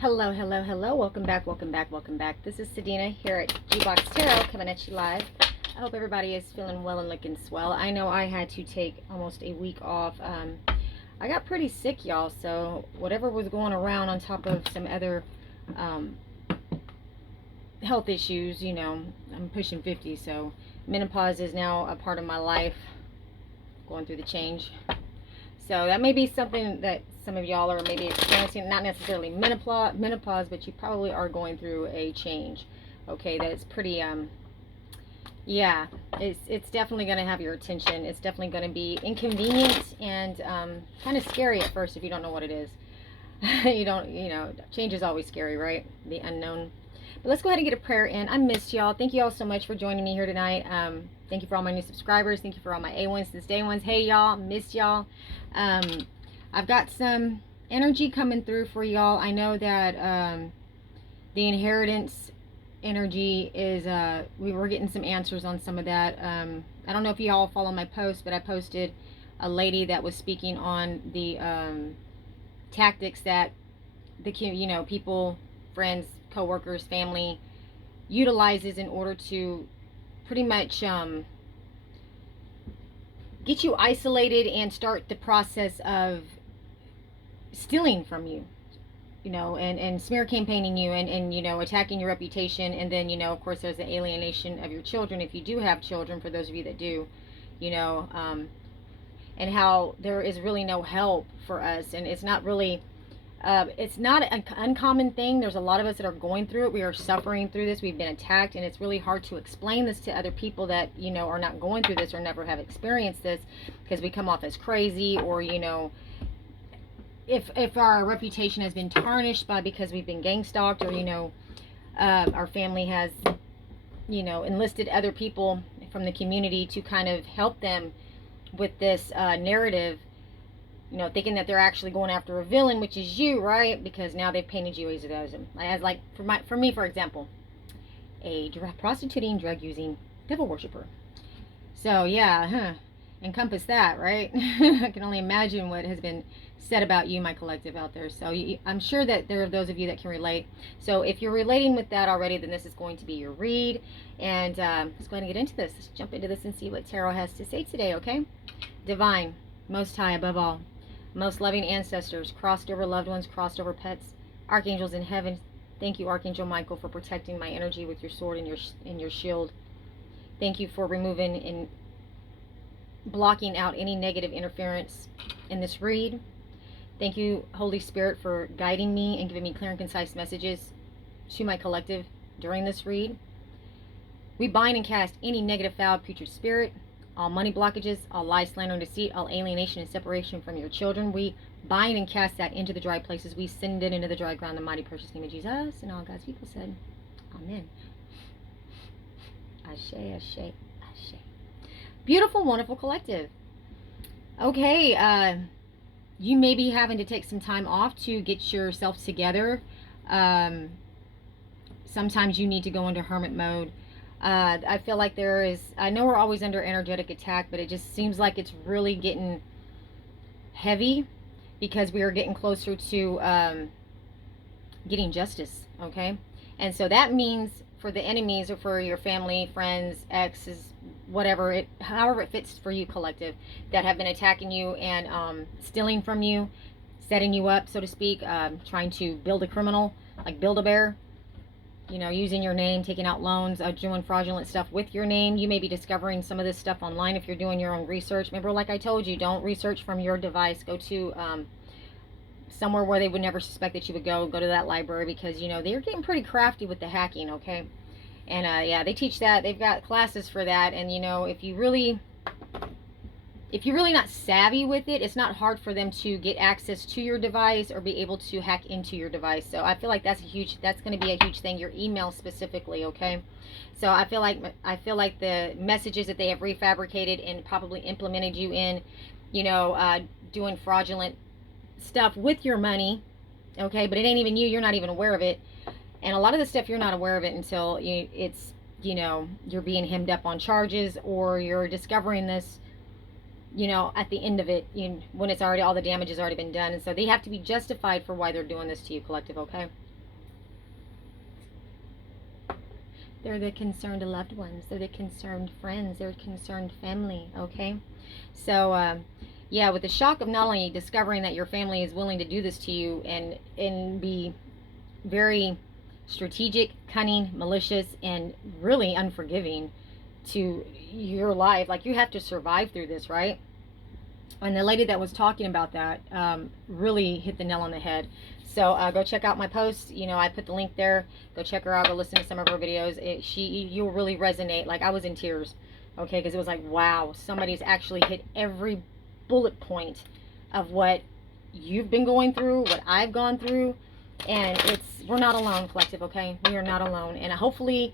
Hello, hello, hello. Welcome back, welcome back, welcome back. This is Sedina here at G-Box Tarot coming at you live. I hope everybody is feeling well and looking swell. I know I had to take almost a week off. I got pretty sick, y'all, so whatever was going around on top of some other health issues, you know, I'm pushing 50, so menopause is now a part of my life, going through the change. So that may be something that some of y'all are maybe experiencing, not necessarily menopause, but you probably are going through a change. Okay, that is pretty, yeah, it's definitely going to have your attention. It's definitely going to be inconvenient and kind of scary at first if you don't know what it is. You know, change is always scary, right? The unknown. But let's go ahead and get a prayer in. I missed y'all. Thank you all so much for joining me here tonight. Thank you for all my new subscribers. Thank you for all my A1s, this day ones. Hey, y'all. Missed y'all. I've got some energy coming through for y'all. I know that the inheritance energy is, we were getting some answers on some of that. I don't know if y'all follow my post, but I posted a lady that was speaking on the tactics that the people, friends, co-workers, family utilizes in order to pretty much get you isolated and start the process of stealing from you, you know, and smear campaigning you and you know, attacking your reputation. And then, you know, of course, there's the alienation of your children, if you do have children, for those of you that do, you know, and how there is really no help for us. And it's not really it's not an uncommon thing. There's a lot of us that are going through it. We are suffering through this. We've been attacked, and it's really hard to explain this to other people that, you know, are not going through this or never have experienced this, because we come off as crazy, or, you know, if our reputation has been tarnished by, because we've been gang stalked, or, you know, our family has, you know, enlisted other people from the community to kind of help them with this narrative, you know, thinking that they're actually going after a villain, which is you, right? Because now they've painted you as like, for me, for example, a prostituting, drug using devil worshiper. So yeah, encompass that, right? I can only imagine what has been said about you, my collective out there. So I'm sure that there are those of you that can relate. So if you're relating with that already, then this is going to be your read. And let's go ahead and get into this. Let's jump into this and see what tarot has to say today, okay? Divine, Most High, above all, most loving ancestors, crossed over loved ones, crossed over pets, archangels in heaven, thank you, Archangel Michael, for protecting my energy with your sword and your shield. Thank you for removing and blocking out any negative interference in this read. Thank you, Holy Spirit, for guiding me and giving me clear and concise messages to my collective during this read. We bind and cast any negative, foul, putrid spirit, all money blockages, all lies, slander, and deceit, all alienation and separation from your children. We bind and cast that into the dry places. We send it into the dry ground in the mighty precious name of Jesus. And all God's people said, Amen. Ashe, ashe, ashe. Beautiful, wonderful collective. Okay, you may be having to take some time off to get yourself together. Sometimes you need to go into hermit mode. I feel like there is, I know we're always under energetic attack, but it just seems like it's really getting heavy, because we are getting closer to getting justice, okay? And so that means for the enemies, or for your family, friends, exes, whatever, however it fits for you, collective, that have been attacking you and stealing from you, setting you up, so to speak, trying to build a criminal, like Build-A-Bear, you know, using your name, taking out loans, doing fraudulent stuff with your name. You may be discovering some of this stuff online if you're doing your own research. Remember, like I told you, don't research from your device. Go to somewhere where they would never suspect that you would go. Go to that library, because, you know, they're getting pretty crafty with the hacking, okay? And yeah, they teach that. They've got classes for that. And, you know, if you're really not savvy with it, it's not hard for them to get access to your device or be able to hack into your device. So I feel like that's going to be a huge thing. Your email specifically, okay? So I feel like the messages that they have refabricated and probably implemented you in, you know, doing fraudulent stuff with your money, okay? But it ain't even you. You're not even aware of it. And a lot of the stuff, you're not aware of it until it's, you know, you're being hemmed up on charges, or you're discovering this, you know, at the end of it, when it's already, all the damage has already been done. And so they have to be justified for why they're doing this to you, collective, okay? They're the concerned loved ones. They're the concerned friends. They're concerned family, okay? So, yeah, with the shock of not only discovering that your family is willing to do this to you and be very strategic, cunning, malicious, and really unforgiving to your life. Like, you have to survive through this, right? And the lady that was talking about that really hit the nail on the head. So go check out my post. You know, I put the link there. Go check her out. Go listen to some of her videos. You'll really resonate. Like, I was in tears, okay, because it was like, wow, somebody's actually hit every bullet point of what you've been going through, what I've gone through, and we're not alone, collective, okay? We are not alone, and hopefully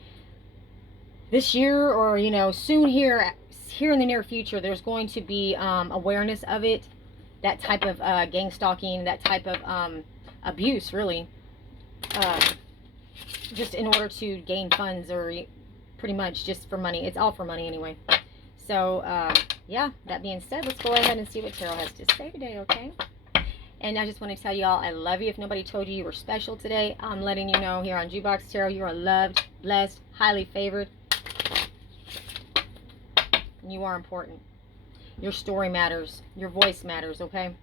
this year, or you know, soon here in the near future, there's going to be awareness of it, that type of gang stalking, that type of abuse, really, just in order to gain funds, or pretty much just for money. It's all for money anyway. So yeah, that being said, let's go ahead and see what Tarot has to say today, okay? And I just want to tell y'all, I love you. If nobody told you you were special today, I'm letting you know here on Jukebox Tarot, you are loved, blessed, highly favored. You are important. Your story matters. Your voice matters, okay?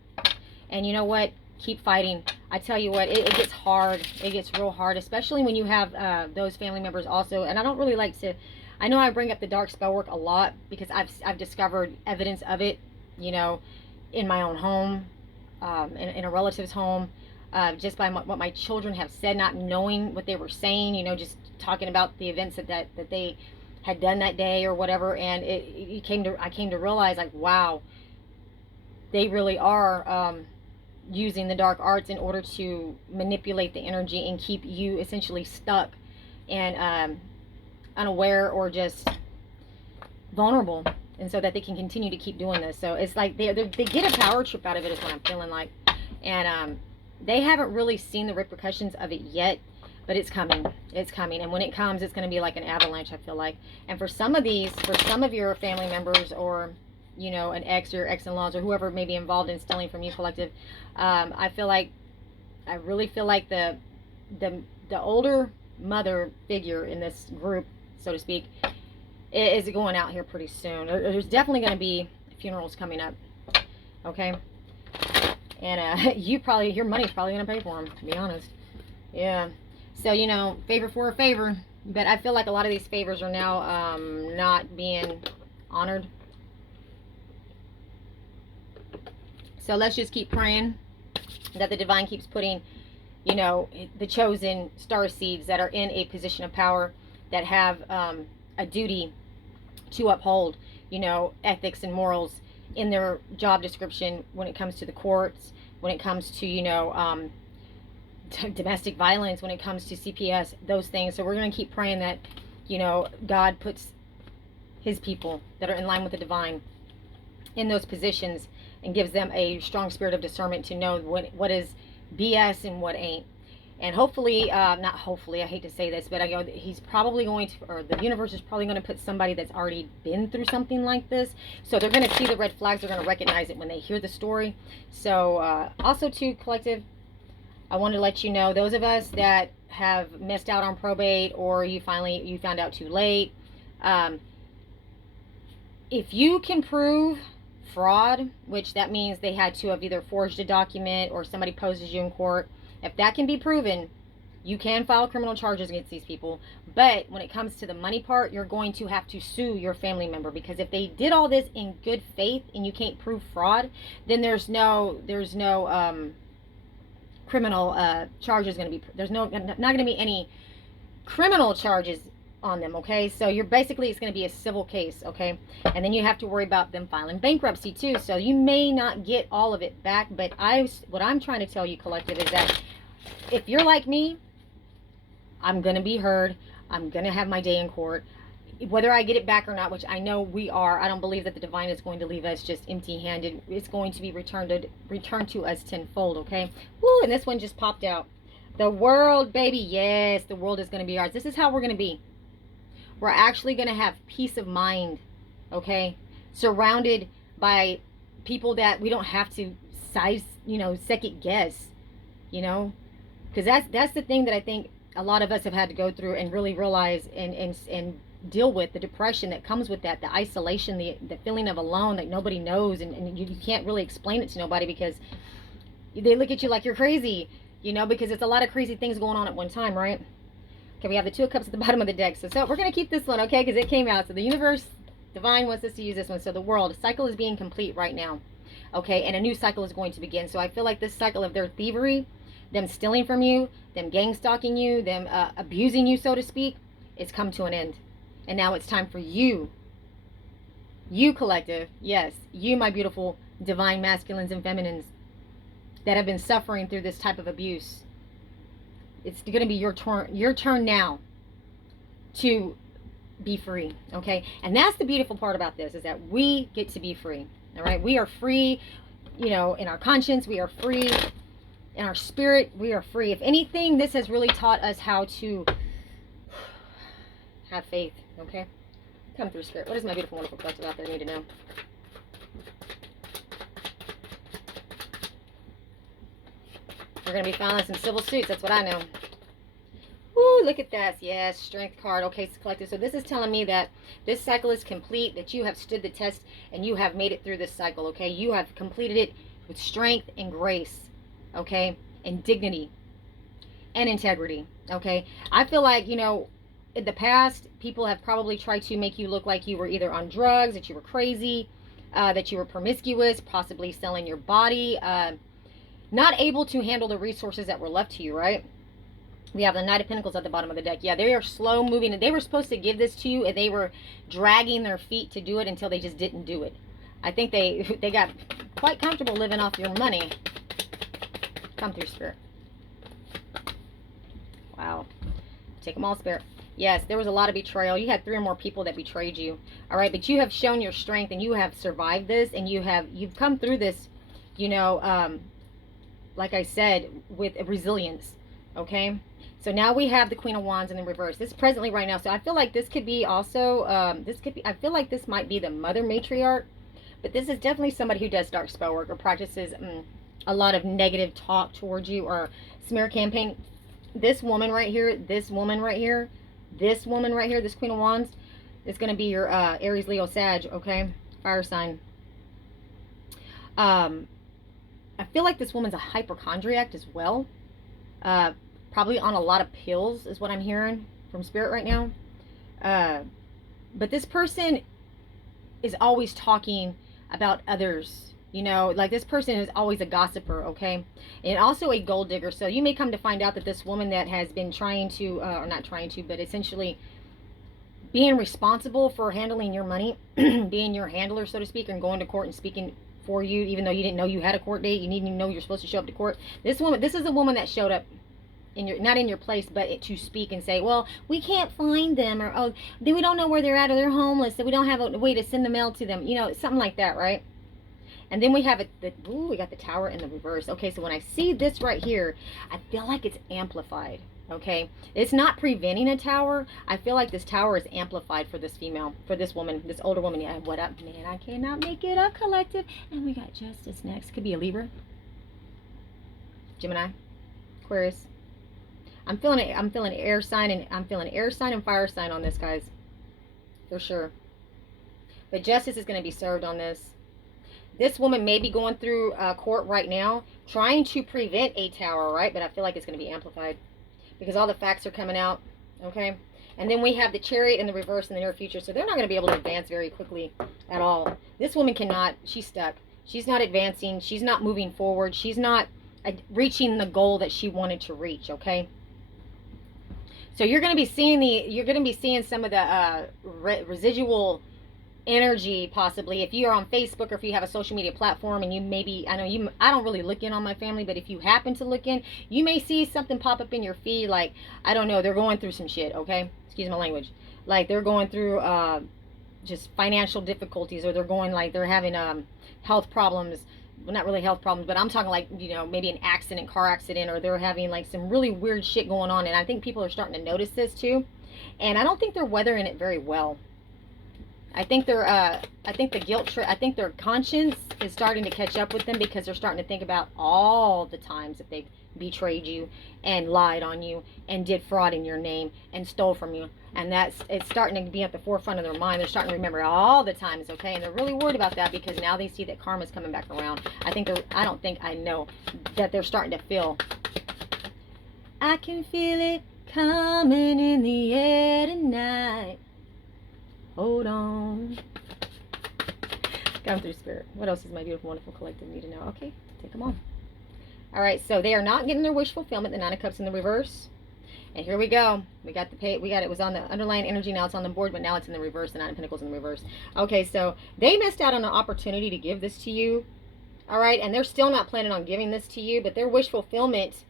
And you know what? Keep fighting. I tell you what, it gets hard. It gets real hard, especially when you have those family members also. And I don't really like to, I know I bring up the dark spell work a lot because I've discovered evidence of it, you know, in my own home, in a relative's home, just by what my children have said, not knowing what they were saying, you know, just talking about the events that they had done that day or whatever. And I came to realize, like, wow, they really are using the dark arts in order to manipulate the energy and keep you essentially stuck and unaware or just vulnerable, and so that they can continue to keep doing this. So it's like they get a power trip out of it, is what I'm feeling like. And they haven't really seen the repercussions of it yet, but it's coming. It's coming. And when it comes, it's going to be like an avalanche, I feel like. And for some of your family members, or you know, an ex or ex-in-laws, or whoever may be involved in stealing from you, collective, I really feel like the older mother figure in this group, so to speak, is going out here pretty soon. There's definitely going to be funerals coming up, okay? And your money's probably going to pay for them, to be honest. Yeah. So, you know, favor for a favor. But I feel like a lot of these favors are now not being honored. So let's just keep praying that the divine keeps putting, you know, the chosen star seeds that are in a position of power, that have a duty to uphold, you know, ethics and morals in their job description when it comes to the courts, when it comes to, you know, domestic violence, when it comes to CPS, those things. So we're going to keep praying that, you know, God puts his people that are in line with the divine in those positions and gives them a strong spirit of discernment to know what is BS and what ain't. And hopefully, not hopefully, I hate to say this, but I go, he's probably going to, or the universe is probably going to put somebody that's already been through something like this. So they're going to see the red flags. They're going to recognize it when they hear the story. So also too, collective, I want to let you know, those of us that have missed out on probate, or you found out too late, if you can prove fraud, which that means they had to have either forged a document or somebody poses you in court, if that can be proven, you can file criminal charges against these people. But when it comes to the money part, you're going to have to sue your family member, because if they did all this in good faith and you can't prove fraud, then there's no criminal charges going to be, there's not going to be any criminal charges on them, okay? So you're basically, it's going to be a civil case, okay? And then you have to worry about them filing bankruptcy too. So you may not get all of it back, but what I'm trying to tell you, collective, is that if you're like me, I'm going to be heard. I'm going to have my day in court. Whether I get it back or not, which I know we are, I don't believe that the divine is going to leave us just empty-handed. It's going to be returned to us tenfold, okay? Woo, and this one just popped out. The world, baby. Yes, the world is going to be ours. This is how we're going to be. We're actually going to have peace of mind, okay? Surrounded by people that we don't have to second guess, you know? Because that's the thing that I think a lot of us have had to go through and really realize and deal with the depression that comes with that, the isolation, the feeling of alone that nobody knows, and you can't really explain it to nobody because they look at you like you're crazy, you know, because it's a lot of crazy things going on at one time, right? Okay, we have the Two of Cups at the bottom of the deck. So we're going to keep this one, okay, because it came out. So the universe, divine wants us to use this one. So the world, cycle is being complete right now, okay, and a new cycle is going to begin. So I feel like this cycle of their thievery, them stealing from you, them gang stalking you, them abusing you, so to speak, it's come to an end. And now it's time for you collective, yes, you, my beautiful divine masculines and feminines that have been suffering through this type of abuse. It's going to be your turn now to be free, okay? And that's the beautiful part about this, is that we get to be free, all right? We are free, you know, in our conscience. We are free in our spirit. We are free. If anything, this has really taught us how to have faith, okay? Come through, Spirit. What does my beautiful, wonderful collective out there need to know? We're going to be filing some civil suits. That's what I know. Ooh, look at that. Yes, strength card. Okay, so collective. So this is telling me that this cycle is complete, that you have stood the test, and you have made it through this cycle, okay? You have completed it with strength and grace, okay? And dignity and integrity, okay? I feel like, you know, in the past, people have probably tried to make you look like you were either on drugs, that you were crazy, that you were promiscuous, possibly selling your body, not able to handle the resources that were left to you, right? We have the Knight of Pentacles at the bottom of the deck. Yeah, they are slow moving, and they were supposed to give this to you, and they were dragging their feet to do it until they just didn't do it. I think they got quite comfortable living off your money. Come through, Spirit. Wow. Take them all, Spirit. Yes, there was a lot of betrayal. You had 3 or more people that betrayed you. All right, but you have shown your strength, and you have survived this, and you've come through this, you know, like I said, with resilience, okay? So now we have the Queen of Wands in the reverse. This is presently right now. So I feel like this could be also, I feel like this might be the mother matriarch, but this is definitely somebody who does dark spell work or practices a lot of negative talk towards you or smear campaign. This woman right here, this woman right here, this woman right here, this Queen of Wands, is going to be your Aries, Leo, Sag, okay? Fire sign. I feel like this woman's a hypochondriac as well. Probably on a lot of pills is what I'm hearing from Spirit right now. But this person is always talking about others. You know, like this person is always a gossiper, okay? And also a gold digger. So you may come to find out that this woman that has been trying to, or not trying to, but essentially being responsible for handling your money, being your handler, so to speak, and going to court and speaking for you, even though you didn't know you had a court date, you didn't even know you're supposed to show up to court. This is a woman that showed up in your, not in your place, but to speak and say, well, we can't find them, or oh, we don't know where they're at, or they're homeless, so we don't have a way to send the mail to them, you know, something like that, right? And then we have we got the Tower in the reverse. Okay, so when I see this right here, I feel like it's amplified. Okay, it's not preventing a tower. I feel like this tower is amplified for this female, for this woman, this older woman. Yeah, what up, man? I cannot make it up, collective. And we got Justice next. Could be a Libra, Gemini, Aquarius. I'm feeling it. I'm feeling air sign, and I'm feeling air sign and fire sign on this, guys, for sure. But justice is going to be served on this. This woman may be going through court right now, trying to prevent a tower, right? But I feel like it's going to be amplified, because all the facts are coming out, okay? And then we have the Chariot in the reverse in the near future, so they're not going to be able to advance very quickly at all. This woman cannot, she's stuck. She's not advancing. She's not moving forward. She's not reaching the goal that she wanted to reach, okay? So you're going to be seeing some of the residual energy, possibly, if you're on Facebook or if you have a social media platform, and you maybe, I don't really look in on my family, but if you happen to look in, you may see something pop up in your feed, like, I don't know, they're going through some shit, okay? Excuse my language. Like, they're going through just financial difficulties, or they're having health problems. Well, not really health problems, but I'm talking like, you know, maybe an accident, car accident, or they're having like some really weird shit going on. And I think people are starting to notice this too. And I don't think they're weathering it very well. I think I think the guilt trip, I think their conscience is starting to catch up with them, because they're starting to think about all the times that they've betrayed you and lied on you and did fraud in your name and stole from you. And it's starting to be at the forefront of their mind. They're starting to remember all the times, okay? And they're really worried about that because now they see that karma's coming back around. I know that they're starting to feel, I can feel it coming in the air tonight. Hold on. Come through, Spirit. What else does my beautiful, wonderful collective need to know? Okay, take them on. All right, so they are not getting their wish fulfillment. The Nine of Cups in the reverse. And here we go. We got it was on the underlying energy. Now it's on the board, but now it's in the reverse. The Nine of Pentacles in the reverse. Okay, so they missed out on an opportunity to give this to you. All right, and they're still not planning on giving this to you, but their wish fulfillment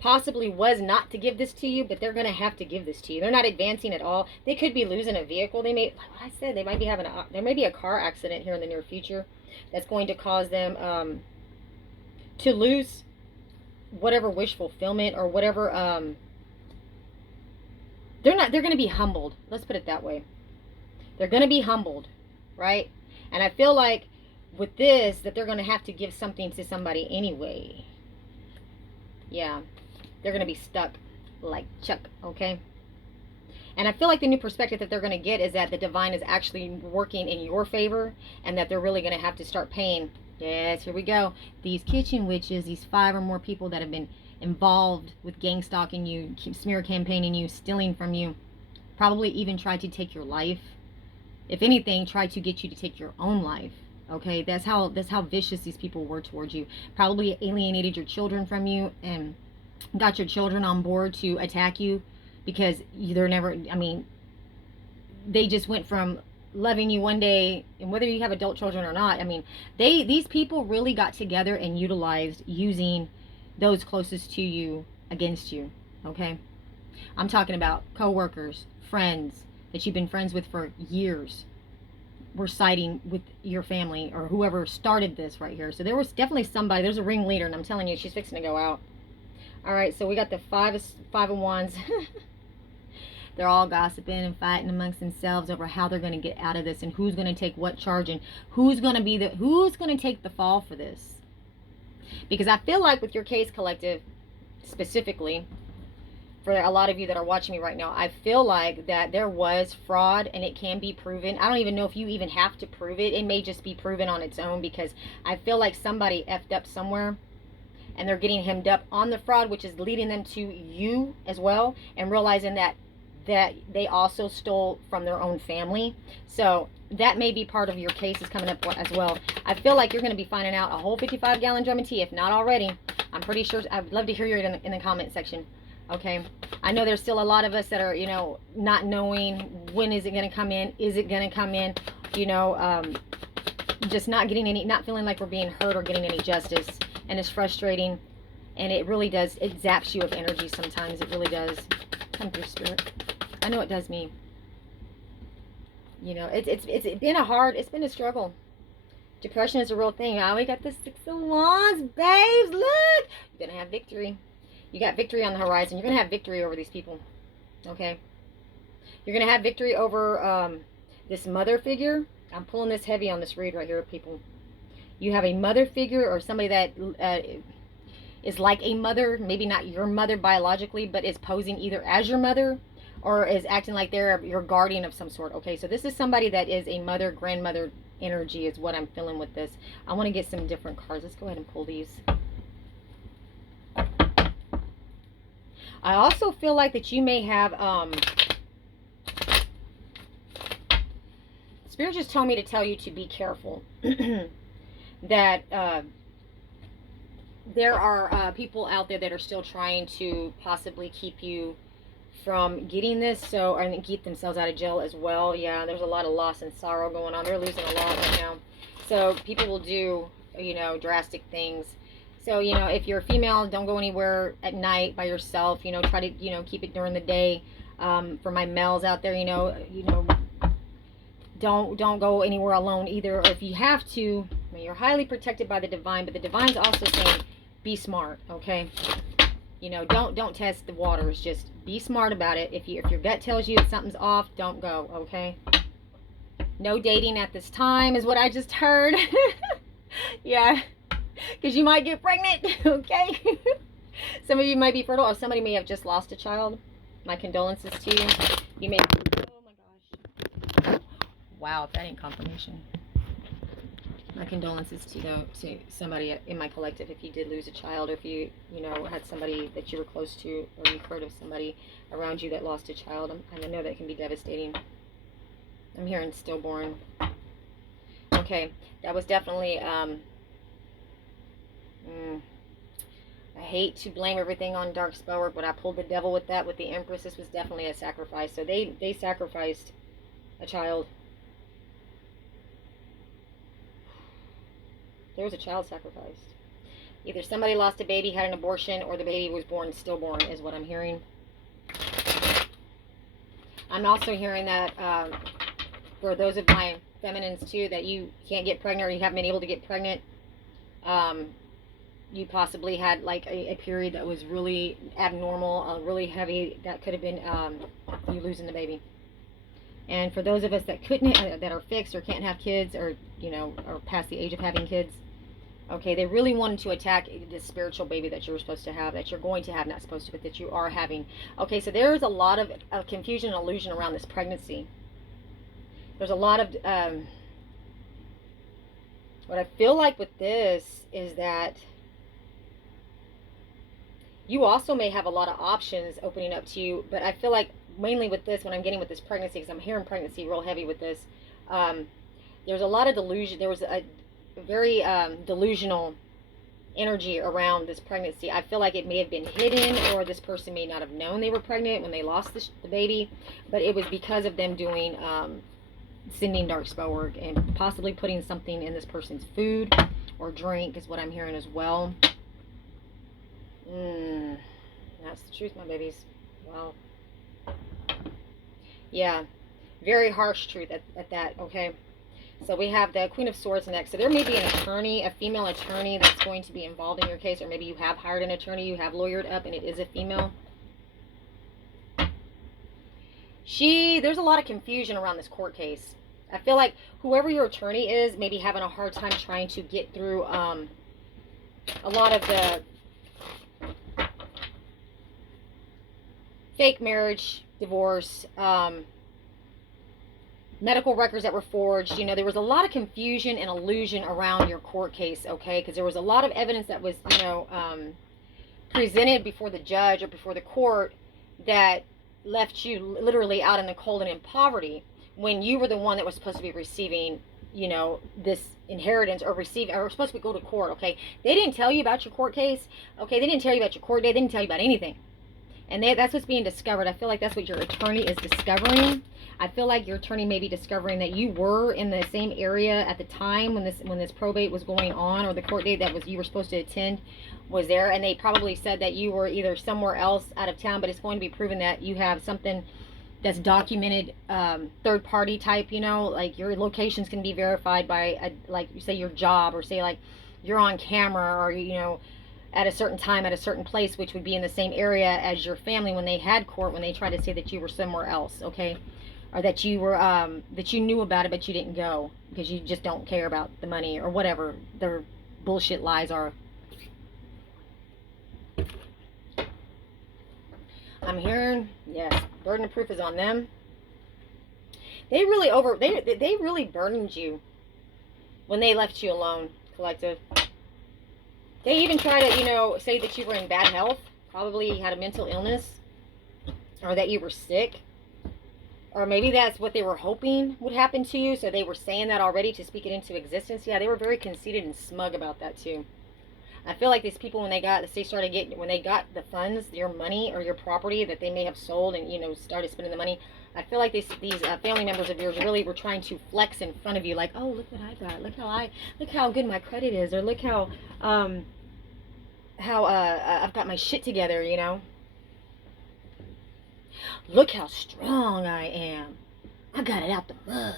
possibly was not to give this to you, but they're going to have to give this to you. They're not advancing at all. They could be losing a vehicle. They may, like what I said, they might be having there may be a car accident here in the near future that's going to cause them to lose whatever wish fulfillment or whatever. They're going to be humbled. Let's put it that way. They're going to be humbled, right? And I feel like with this that they're going to have to give something to somebody anyway. Yeah. They're going to be stuck like Chuck, okay? And I feel like the new perspective that they're going to get is that the divine is actually working in your favor and that they're really going to have to start paying. Yes, here we go. These kitchen witches, these 5 or more people that have been involved with gang stalking you, smear campaigning you, stealing from you, probably even tried to take your life. If anything, tried to get you to take your own life. Okay, that's how vicious these people were towards you. Probably alienated your children from you and got your children on board to attack you because they're never, I mean, they just went from loving you one day, and whether you have adult children or not, I mean, these people really got together and utilized using those closest to you against you, okay? I'm talking about co-workers, friends that you've been friends with for years were siding with your family or whoever started this right here. So there was definitely somebody, there's a ringleader, and I'm telling you, she's fixing to go out. All right, so we got the five of wands. They're all gossiping and fighting amongst themselves over how they're going to get out of this and who's going to take what charge and who's going to take the fall for this. Because I feel like with your case collective specifically, for a lot of you that are watching me right now, I feel like that there was fraud and it can be proven. I don't even know if you even have to prove it. It may just be proven on its own because I feel like somebody effed up somewhere and they're getting hemmed up on the fraud, which is leading them to you as well, and realizing that they also stole from their own family. So that may be part of your case is coming up as well. I feel like you're going to be finding out a whole 55-gallon drum of tea, if not already. I'm pretty sure. I'd love to hear you in the comment section. Okay, I know there's still a lot of us that are, you know, not knowing when is it going to come in. Is it going to come in? You know, just not feeling like we're being heard or getting any justice. And it's frustrating, and it really does, it zaps you of energy sometimes. It really does. Come through, Spirit. I know it does me. You know, it's been a struggle. Depression is a real thing. We got the 6 of Wands, babes. Look, you're going to have victory. You got victory on the horizon. You're going to have victory over these people. Okay? You're going to have victory over this mother figure. I'm pulling this heavy on this read right here, people. You have a mother figure or somebody that is like a mother, maybe not your mother biologically, but is posing either as your mother or is acting like they're your guardian of some sort. Okay, so this is somebody that is a mother, grandmother energy is what I'm feeling with this. I want to get some different cards. Let's go ahead and pull these. I also feel like that you may have Spirit just told me to tell you to be careful. That there are people out there that are still trying to possibly keep you from getting this, so, and keep themselves out of jail as well. Yeah, there's a lot of loss and sorrow going on. They're losing a lot right now. So people will do, you know, drastic things. So, you know, if you're a female, don't go anywhere at night by yourself. You know, try to, you know, keep it during the day. For my males out there, you know, don't go anywhere alone either. Or if you have to, I mean, you're highly protected by the divine, but the divine's also saying be smart, okay? You know, don't test the waters. Just be smart about it. If your gut tells you that something's off, don't go, okay? No dating at this time is what I just heard. Yeah, because you might get pregnant, okay? Some of you might be fertile, or somebody may have just lost a child. My condolences to you. You may. Oh my gosh. Wow, if that ain't confirmation. My condolences to somebody in my collective if you did lose a child, or if you had somebody that you were close to, or you've heard of somebody around you that lost a child. I know that can be devastating. I'm hearing stillborn. Okay, that was definitely I hate to blame everything on dark spell work, but I pulled the devil with that. With the Empress, this was definitely a sacrifice. So they sacrificed a child. There was a child sacrificed. Either somebody lost a baby, had an abortion, or the baby was born stillborn, is what I'm hearing. I'm also hearing that for those of my feminines too, that you can't get pregnant, or you haven't been able to get pregnant. You possibly had like a period that was really abnormal, really heavy. That could have been you losing the baby. And for those of us that couldn't, that are fixed or can't have kids, or or past the age of having kids, okay, they really wanted to attack this spiritual baby that you were supposed to have, that you're going to have, not supposed to, but that you are having. Okay, so there's a lot of confusion and illusion around this pregnancy. There's a lot of what I feel like with this is that you also may have a lot of options opening up to you, but I feel like mainly with this, when I'm getting with this pregnancy, because I'm hearing pregnancy real heavy with this, there's a lot of delusion. There was a very delusional energy around this pregnancy. I feel like it may have been hidden, or this person may not have known they were pregnant when they lost the baby, but it was because of them doing sending dark spell work and possibly putting something in this person's food or drink, is what I'm hearing as well. That's the truth, my babies. Wow. Yeah, very harsh truth at that. Okay, so we have the Queen of Swords next. So there may be an attorney, a female attorney, that's going to be involved in your case, or maybe you have hired an attorney, you have lawyered up, and it is a female. There's a lot of confusion around this court case. I feel like whoever your attorney is may be having a hard time trying to get through a lot of the fake marriage, divorce, medical records that were forged. There was a lot of confusion and illusion around your court case, okay? Because there was a lot of evidence that was, presented before the judge or before the court that left you literally out in the cold and in poverty, when you were the one that was supposed to be receiving, this inheritance, or supposed to go to court, okay? They didn't tell you about your court case, okay? They didn't tell you about your court date. They didn't tell you about anything. And that's what's being discovered. I feel like that's what your attorney is discovering. I feel like your attorney may be discovering that you were in the same area at the time when this probate was going on, or the court date that you were supposed to attend was there, and they probably said that you were either somewhere else out of town, but it's going to be proven that you have something that's documented, third party type, like your locations can be verified by like you say your job, or say like you're on camera, or at a certain time at a certain place, which would be in the same area as your family when they had court, when they tried to say that you were somewhere else, okay? Or that you were that you knew about it but you didn't go because you just don't care about the money, or whatever their bullshit lies are. I'm hearing, yes, burden of proof is on them. They really burdened you when they left you alone, collective. They even try to, say that you were in bad health, probably had a mental illness, or that you were sick, or maybe that's what they were hoping would happen to you, so they were saying that already to speak it into existence. Yeah, they were very conceited and smug about that too. I feel like these people, when they got the funds, your money or your property that they may have sold and started spending the money, I feel like these family members of yours really were trying to flex in front of you, like, oh, look what I got, look how good my credit is, or look how I've got my shit together, Look how strong I am. I got it out the mud.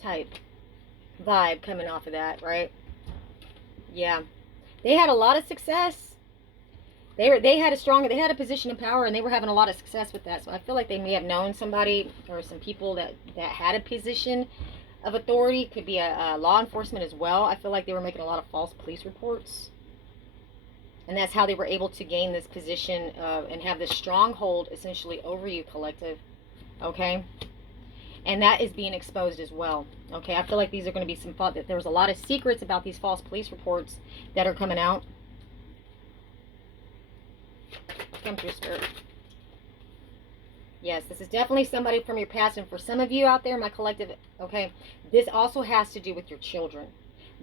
Type vibe coming off of that, right? Yeah. They had a lot of success. They had a position of power, and they were having a lot of success with that. So I feel like they may have known somebody or some people that had a position of authority. Could be a law enforcement as well. I feel like they were making a lot of false police reports. And that's how they were able to gain this position and have this stronghold essentially over you, collective. Okay? And that is being exposed as well. Okay? I feel like these are going to be some thought that there was a lot of secrets about these false police reports that are coming out. Come through, Spirit. Yes, this is definitely somebody from your past. And for some of you out there, my collective, okay, this also has to do with your children.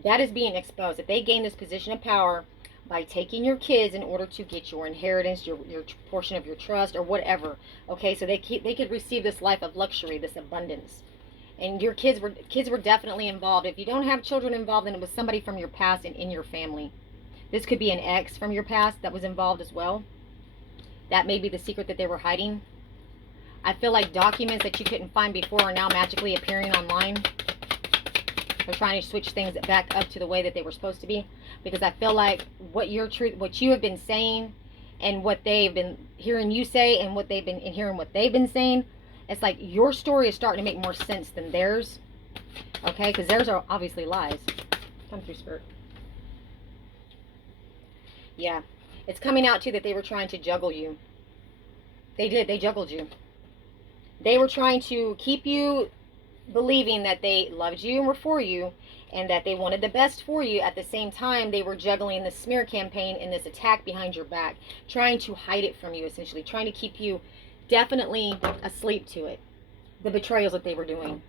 That is being exposed. If they gain this position of power by taking your kids in order to get your inheritance, your portion of your trust, or whatever. Okay, so they could receive this life of luxury, this abundance. And your kids were definitely involved. If you don't have children involved, then it was somebody from your past and in your family. This could be an ex from your past that was involved as well. That may be the secret that they were hiding. I feel like documents that you couldn't find before are now magically appearing online. They're trying to switch things back up to the way that they were supposed to be, because I feel like what you have been saying, and what they've been hearing you say, and what they've been hearing what they've been saying, it's like your story is starting to make more sense than theirs. Okay, because theirs are obviously lies. Come through, Spirit. Yeah, it's coming out too that they were trying to juggle you. They did. They juggled you. They were trying to keep you believing that they loved you and were for you, and that they wanted the best for you. At the same time, they were juggling the smear campaign and this attack behind your back, trying to hide it from you, essentially trying to keep you definitely asleep to it, the betrayals that they were doing,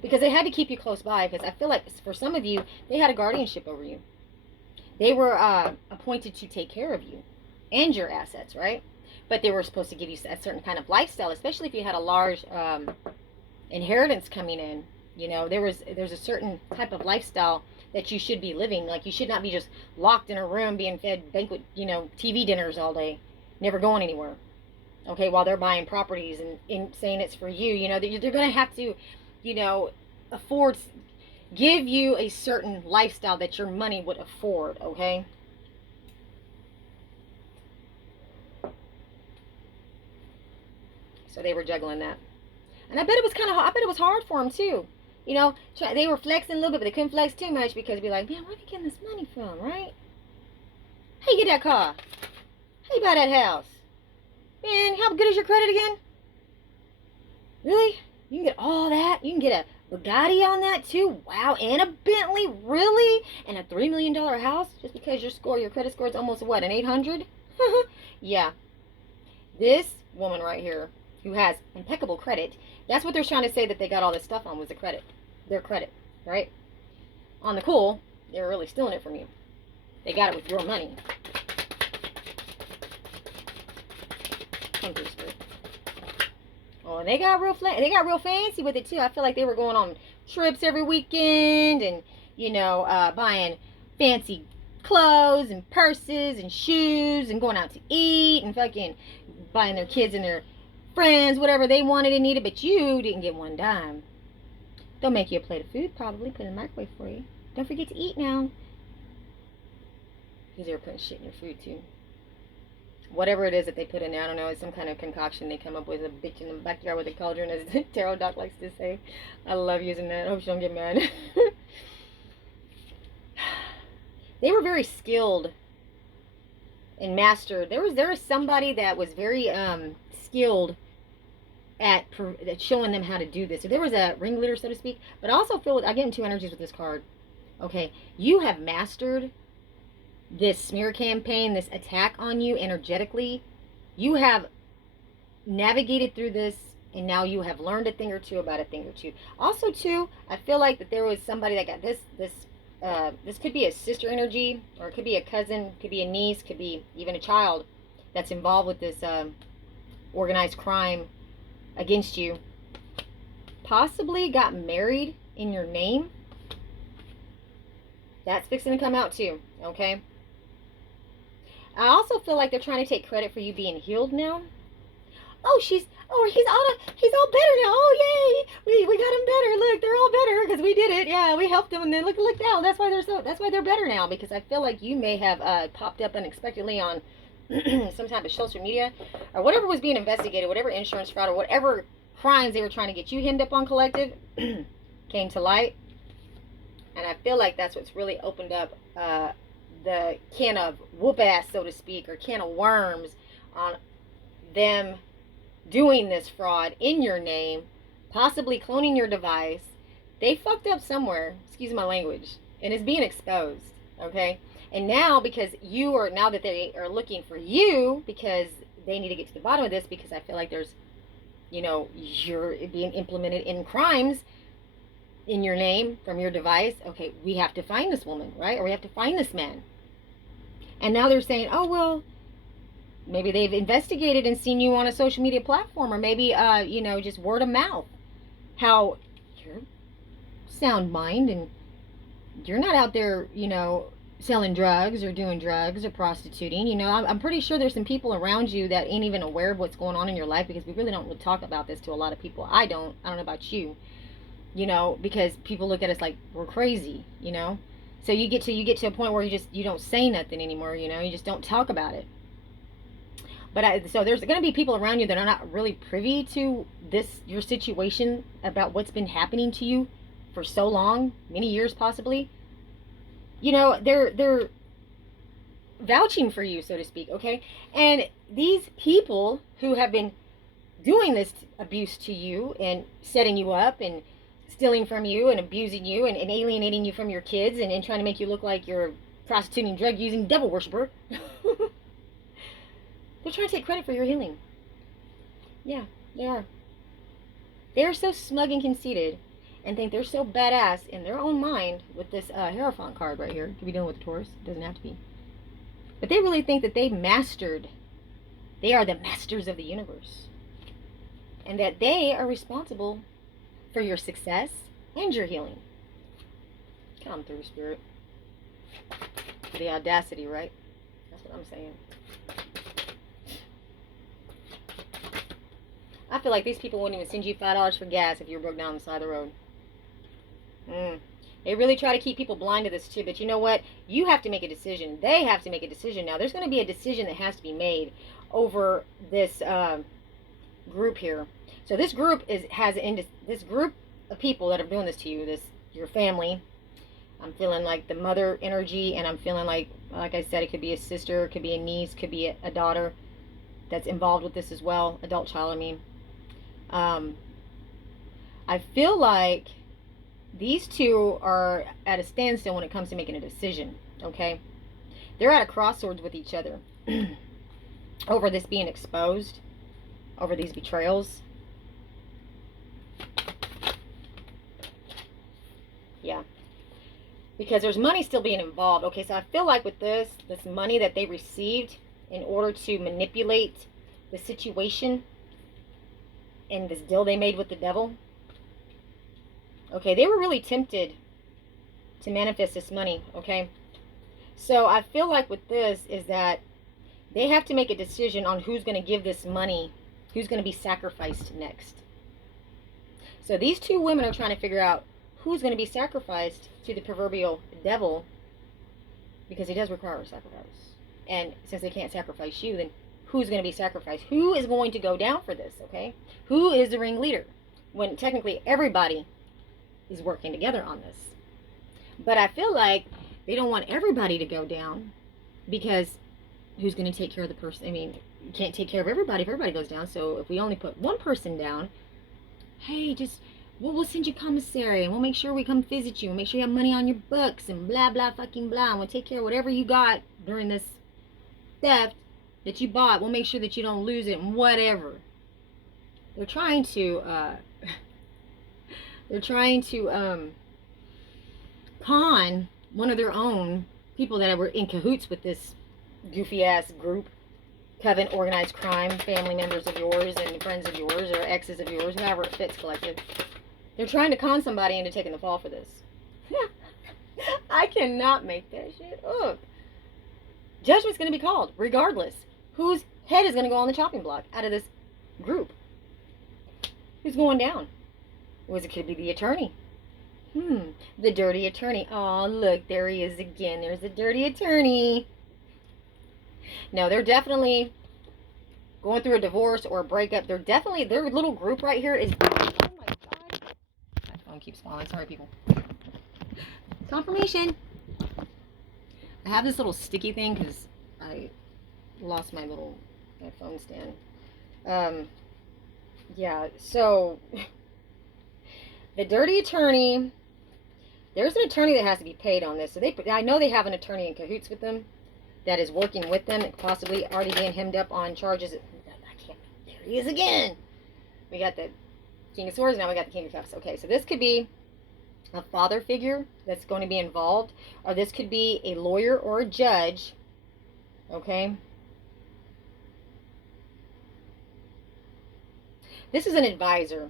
because they had to keep you close by. Because I feel like for some of you, they had a guardianship over you. They were appointed to take care of you and your assets, right? But they were supposed to give you a certain kind of lifestyle, especially if you had a large inheritance coming in. You know, there's a certain type of lifestyle that you should be living. Like, you should not be just locked in a room being fed banquet, TV dinners all day, never going anywhere. Okay, while they're buying properties and saying it's for you. They're going to have to, afford, give you a certain lifestyle that your money would afford. Okay. So they were juggling that. And I bet it was hard for them too. They were flexing a little bit, but they couldn't flex too much, because they'd be like, man, where are they getting this money from, right? How you get that car? How you buy that house? Man, how good is your credit again? Really? You can get all that? You can get a Bugatti on that too? Wow, and a Bentley? Really? And a $3 million house? Just because your credit score is almost, what, an 800? Yeah. This woman right here, who has impeccable credit, that's what they're trying to say that they got all this stuff on, was the credit. Their credit, right? On the cool, they were really stealing it from you. They got it with your money. Come through, Spirit. Oh, and they got real fancy with it too. I feel like they were going on trips every weekend, and buying fancy clothes and purses and shoes, and going out to eat, and fucking buying their kids and their friends whatever they wanted and needed, but you didn't get one dime. They'll make you a plate of food, probably put it in the microwave for you. Don't forget to eat now. Because they were putting shit in your food too. Whatever it is that they put in there, I don't know, it's some kind of concoction they come up with, a bitch in the backyard with a cauldron, as Tarot Doc likes to say. I love using that. I hope you don't get mad. They were very skilled and mastered. There was somebody that was very skilled at showing them how to do this. So there was a ringleader, so to speak. But I also feel, I get in two energies with this card. Okay, you have mastered this smear campaign, this attack on you energetically. You have navigated through this, and now you have learned a thing or two about a thing or two. Also, too, I feel like that there was somebody that got this could be a sister energy, or it could be a cousin, could be a niece, could be even a child that's involved with this organized crime against you. Possibly got married in your name. That's fixing to come out too, okay? I also feel like they're trying to take credit for you being healed now. He's all better now. Oh yay, we got him better. Look, they're all better because we did it. Yeah, we helped them, and then look now. That's why they're better now, because I feel like you may have popped up unexpectedly on some type of social media, or whatever was being investigated, whatever insurance fraud or whatever crimes they were trying to get you hemmed up on, collective, came to light. And I feel like that's what's really opened up the can of whoop ass, so to speak, or can of worms on them doing this fraud in your name, possibly cloning your device. They fucked up somewhere, excuse my language, and it's being exposed, okay? And now, because now that they are looking for you, because they need to get to the bottom of this, because I feel like there's, you're being implemented in crimes in your name from your device. Okay, we have to find this woman, right? Or we have to find this man. And now they're saying, oh, well, maybe they've investigated and seen you on a social media platform, or maybe, just word of mouth. How you're sound mind and you're not out there, selling drugs or doing drugs or prostituting. I'm pretty sure there's some people around you that ain't even aware of what's going on in your life, because we really don't really talk about this to a lot of people. I don't know about you, because people look at us like we're crazy, So you get to a point where you don't say nothing anymore, you just don't talk about it. But so there's going to be people around you that are not really privy to your situation, about what's been happening to you for so long, many years possibly. They're vouching for you, so to speak, okay? And these people who have been doing this abuse to you and setting you up and stealing from you and abusing you and alienating you from your kids and trying to make you look like you're a prostituting, drug-using devil worshiper. They're trying to take credit for your healing. Yeah, they are. They're so smug and conceited and think they're so badass in their own mind with this Hierophant card right here. It could be dealing with the Taurus. It doesn't have to be. But they really think that they are the masters of the universe. And that they are responsible for your success and your healing. Come through, Spirit. The audacity, right? That's what I'm saying. I feel like these people wouldn't even send you $5 for gas if you were broke down on the side of the road. They really try to keep people blind to this too, but you know what? You have to make a decision. They have to make a decision now. There's going to be a decision that has to be made over this group here. So this group this group of people that are doing this to you, your family. I'm feeling like the mother energy, and I'm feeling like I said, it could be a sister, it could be a niece, could be a daughter that's involved with this as well, adult child, I mean. I feel like these two are at a standstill when it comes to making a decision, okay? They're at a crossroads with each other over this being exposed, over these betrayals. Yeah. Because there's money still being involved. Okay, so I feel like with this money that they received in order to manipulate the situation and this deal they made with the devil, okay, they were really tempted to manifest this money, okay? So I feel like with this is that they have to make a decision on who's going to give this money, who's going to be sacrificed next. So these two women are trying to figure out who's going to be sacrificed to the proverbial devil, because he does require a sacrifice. And since they can't sacrifice you, then who's going to be sacrificed? Who is going to go down for this, okay? Who is the ringleader? When technically everybody is working together on this. But I feel like they don't want everybody to go down, because who's going to take care of the person? I mean, you can't take care of everybody if everybody goes down. So if we only put one person down, hey, we'll send you commissary, and we'll make sure we come visit you, and make sure you have money on your books, and blah, blah, fucking blah, and we'll take care of whatever you got during this theft that you bought. We'll make sure that you don't lose it, and whatever. They're trying to con one of their own people that were in cahoots with this goofy ass group, coven, organized crime, family members of yours and friends of yours or exes of yours, however it fits, collective. They're trying to con somebody into taking the fall for this. I cannot make that shit up. Judgment's going to be called regardless. Whose head is going to go on the chopping block out of this group? Who's going down? Could it be the attorney? The dirty attorney. Oh, look, there he is again. There's the dirty attorney. No, they're definitely going through a divorce or a breakup. Their little group right here is, oh my God. My phone keeps falling. Sorry, people. Confirmation. I have this little sticky thing because I lost my little phone stand. Yeah, so the dirty attorney, there's an attorney that has to be paid on this. So I know they have an attorney in cahoots with them that is working with them, possibly already being hemmed up on charges. I can't. There he is again. We got the King of Swords, now we got the King of Cups. Okay, so this could be a father figure that's going to be involved, or this could be a lawyer or a judge. Okay. This is an advisor.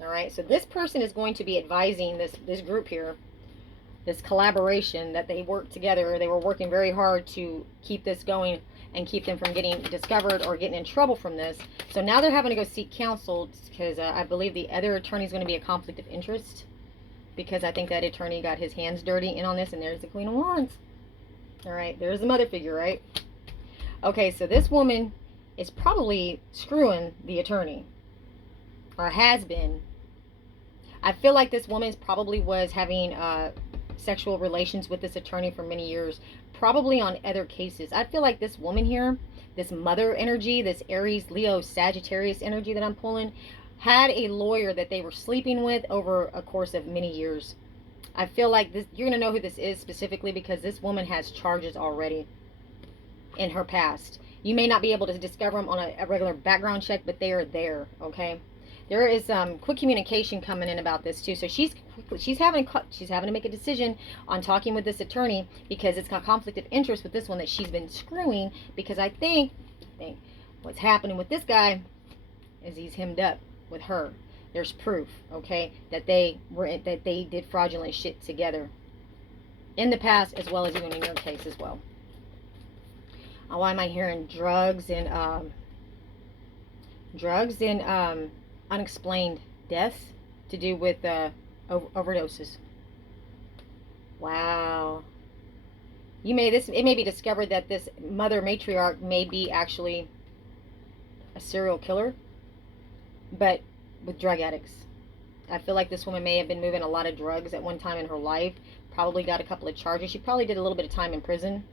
All right, so this person is going to be advising this group here, this collaboration that they work together. They were working very hard to keep this going and keep them from getting discovered or getting in trouble from this. So now they're having to go seek counsel because I believe the other attorney is going to be a conflict of interest, because I think that attorney got his hands dirty in on this. And there's the Queen of Wands. All right, there's the mother figure, right? Okay, so this woman is probably screwing the attorney, or has been. I feel like this woman probably was having sexual relations with this attorney for many years, probably on other cases. I feel like this woman here, this mother energy, this Aries, Leo, Sagittarius energy that I'm pulling, had a lawyer that they were sleeping with over a course of many years. I feel like this, you're going to know who this is specifically, because this woman has charges already in her past. You may not be able to discover them on a regular background check, but they are there, okay? There is quick communication coming in about this too. So she's having to make a decision on talking with this attorney, because it's got conflict of interest with this one that she's been screwing. Because I think what's happening with this guy is he's hemmed up with her. There's proof, okay, that they did fraudulent shit together in the past, as well as even in your case as well. Why am I hearing drugs and unexplained deaths to do with overdoses? Wow. It may be discovered that this mother matriarch may be actually a serial killer, but with drug addicts. I feel like this woman may have been moving a lot of drugs at one time in her life, probably got a couple of charges. She probably did a little bit of time in prison.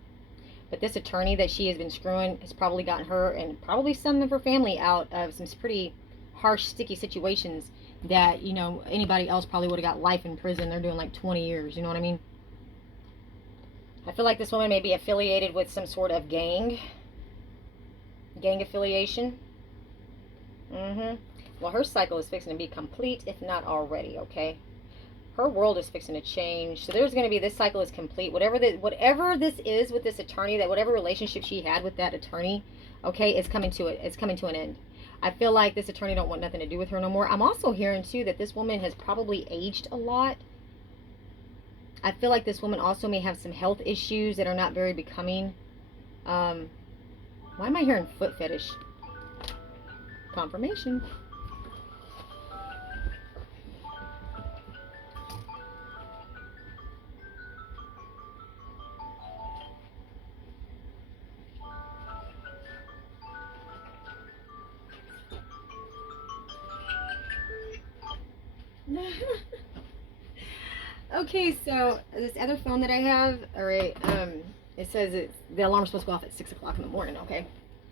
But this attorney that she has been screwing has probably gotten her and probably some of her family out of some pretty harsh, sticky situations that, you know, anybody else probably would have got life in prison. They're doing like 20 years, you know what I mean? I feel like this woman may be affiliated with some sort of gang affiliation. Well, her cycle is fixing to be complete, if not already, okay? Her world is fixing to change. So there's going to be, this cycle is complete. Whatever this is with this attorney, that whatever relationship she had with that attorney, okay, it's coming to an end. I feel like this attorney don't want nothing to do with her no more. I'm also hearing too that this woman has probably aged a lot. I feel like this woman also may have some health issues that are not very becoming. Why am I hearing foot fetish? Confirmation. Okay, so this other phone that I have, all right, it says the alarm's supposed to go off at 6 o'clock in the morning, okay?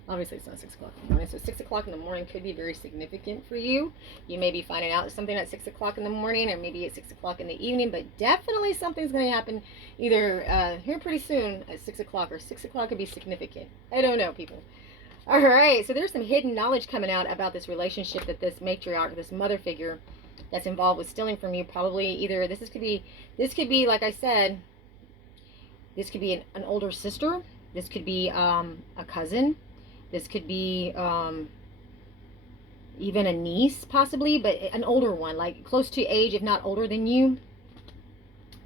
Obviously, it's not 6 o'clock in the morning, so 6 o'clock in the morning could be very significant for you. You may be finding out something at 6 o'clock in the morning, or maybe at 6 o'clock in the evening, but definitely something's going to happen either here pretty soon at 6 o'clock, or 6 o'clock could be significant. I don't know, people. All right, so there's some hidden knowledge coming out about this relationship that this matriarch, this mother figure that's involved with stealing from you, probably either this could be like I said, this could be an older sister, this could be a cousin, this could be even a niece possibly, but an older one, like close to age, if not older than you,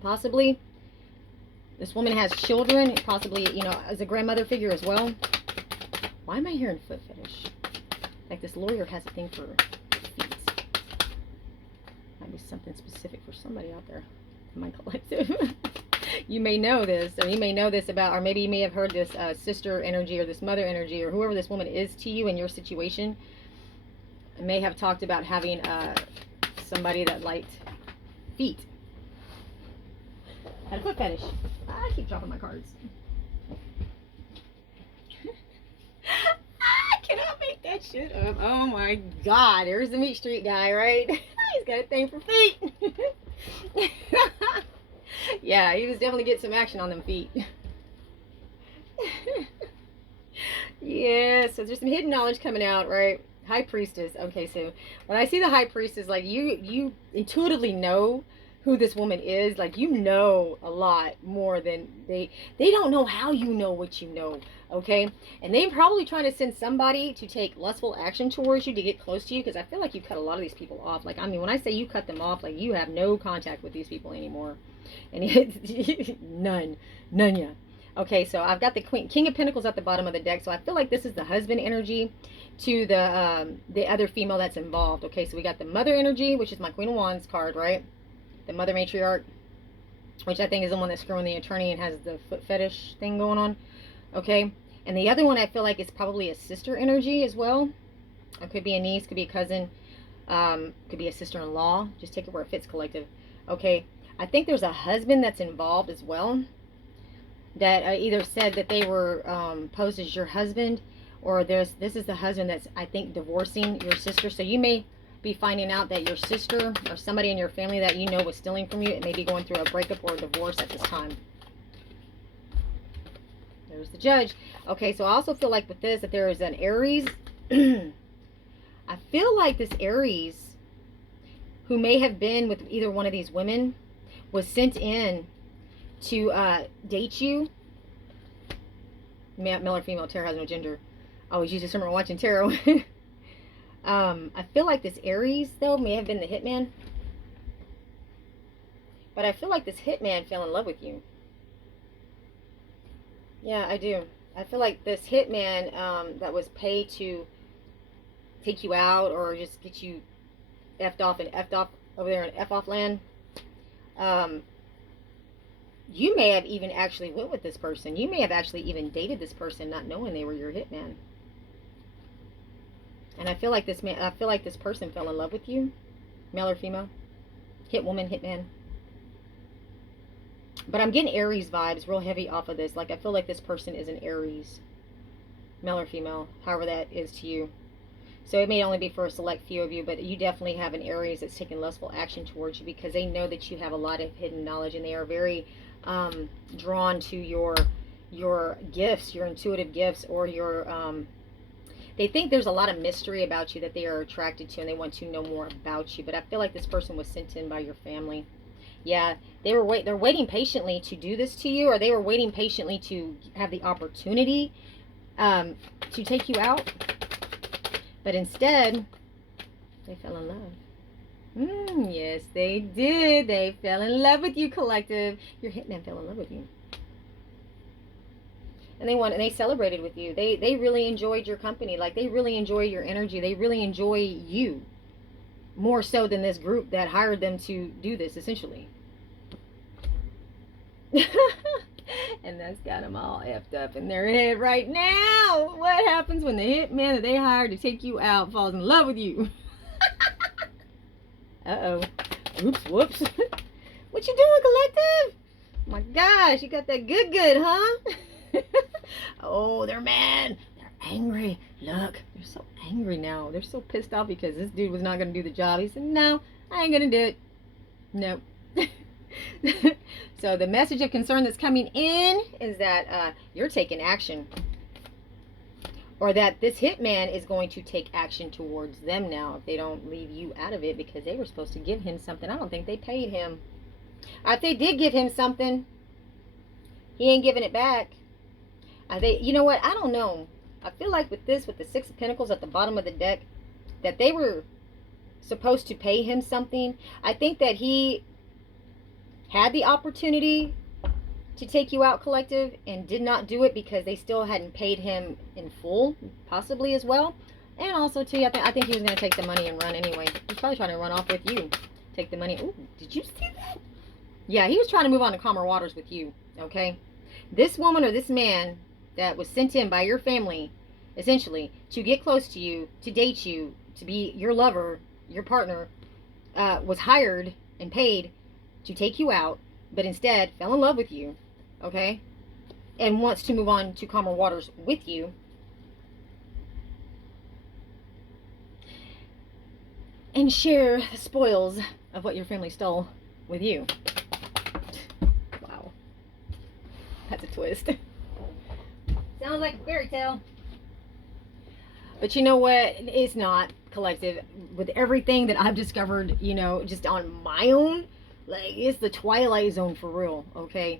possibly. This woman has children, possibly, you know, as a grandmother figure as well. Why am I hearing foot fetish? Like this lawyer has a thing for feet. Might be something specific for somebody out there in my collective. You may know this, or you may know this about, or maybe you may have heard this sister energy, or this mother energy, or whoever this woman is to you in your situation. May have talked about having somebody that liked feet. Had a foot fetish. I keep dropping my cards. that shit up. Oh my God. There's the Meat Street guy, right? He's got a thing for feet. Yeah, he was definitely getting some action on them feet. Yeah, so there's some hidden knowledge coming out, right? High priestess. Okay, so when I see the high priestess, like you intuitively know who this woman is. Like you know a lot more than they don't know how you know what you know. Okay, and they probably trying to send somebody to take lustful action towards you to get close to you, because I feel like you cut a lot of these people off. Like, I mean, when I say you cut them off, like you have no contact with these people anymore, and none, yeah. Okay, so I've got the King of Pentacles at the bottom of the deck, so I feel like this is the husband energy to the other female that's involved. Okay, so we got the mother energy, which is my Queen of Wands card, right? The mother matriarch, which I think is the one that's screwing the attorney and has the foot fetish thing going on. Okay, and the other one I feel like is probably a sister energy as well. It could be a niece, could be a cousin, could be a sister-in-law. Just take it where it fits, collective. Okay, I think there's a husband that's involved as well, that either said that they were posed as your husband, or this is the husband that's, I think, divorcing your sister. So you may be finding out that your sister or somebody in your family that you know was stealing from you, it may be going through a breakup or a divorce at this time. There's the Judge. Okay, so I also feel like with this that there is an Aries. I feel like this Aries, who may have been with either one of these women, was sent in to date you. Male or female, tarot has no gender. I always use this when we're watching tarot. I feel like this Aries, though, may have been the hitman. But I feel like this hitman fell in love with you. Yeah, I do. I feel like this hitman that was paid to take you out or just get you effed off over there in F-off land. You may have even actually went with this person. You may have actually even dated this person, not knowing they were your hitman. And I feel like this person fell in love with you, male or female, hit woman, hitman. But I'm getting Aries vibes real heavy off of this. Like, I feel like this person is an Aries, male or female, however that is to you. So it may only be for a select few of you, but you definitely have an Aries that's taking lustful action towards you because they know that you have a lot of hidden knowledge, and they are very drawn to your gifts, your intuitive gifts, or your they think there's a lot of mystery about you that they are attracted to, and they want to know more about you. But I feel like this person was sent in by your family. Yeah, they're waiting patiently to do this to you, or they were waiting patiently to have the opportunity to take you out. But instead, they fell in love. Yes, they did. They fell in love with you, collective. Your hitman fell in love with you. And they celebrated with you. They really enjoyed your company. Like, they really enjoy your energy. They really enjoy you. More so than this group that hired them to do this, essentially. And that's got them all effed up in their head right now. What happens when the hitman that they hired to take you out falls in love with you? Uh-oh. Oops, whoops. What you doing, collective? Oh my gosh, you got that good, huh? Oh, they're mad. They're angry. Look, they're so angry now. They're so pissed off because this dude was not going to do the job. He said, no, I ain't going to do it. Nope. So the message of concern that's coming in is that you're taking action. Or that this hitman is going to take action towards them now if they don't leave you out of it, because they were supposed to give him something. I don't think they paid him. If they did give him something, he ain't giving it back. You know what? I don't know. I feel like with the Six of Pentacles at the bottom of the deck, that they were supposed to pay him something. I think that he had the opportunity to take you out, collective, and did not do it because they still hadn't paid him in full, possibly as well. And also, too, I think he was going to take the money and run anyway. He's probably trying to run off with you. Take the money. Ooh, did you see that? Yeah, he was trying to move on to calmer waters with you, okay? This woman or this man that was sent in by your family, essentially, to get close to you, to date you, to be your lover, your partner, was hired and paid to take you out, but instead fell in love with you, okay? And wants to move on to calmer waters with you. and share the spoils of what your family stole with you. Wow. That's a twist. Sounds like a fairy tale. But you know what? It's not collective. With everything that I've discovered, you know, just on my own, like, it's the Twilight Zone for real, okay?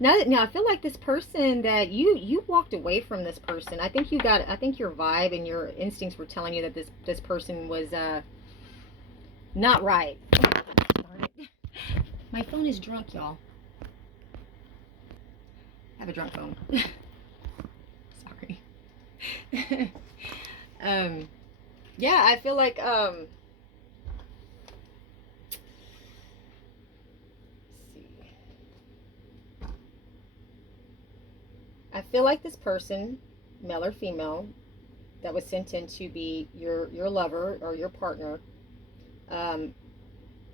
Now I feel like this person that you walked away from this person. I think your vibe and your instincts were telling you that this person was not right. Darn it. My phone is drunk, y'all. I have a drunk phone. Sorry. Yeah, I feel like I feel like this person, male or female, that was sent in to be your lover or your partner,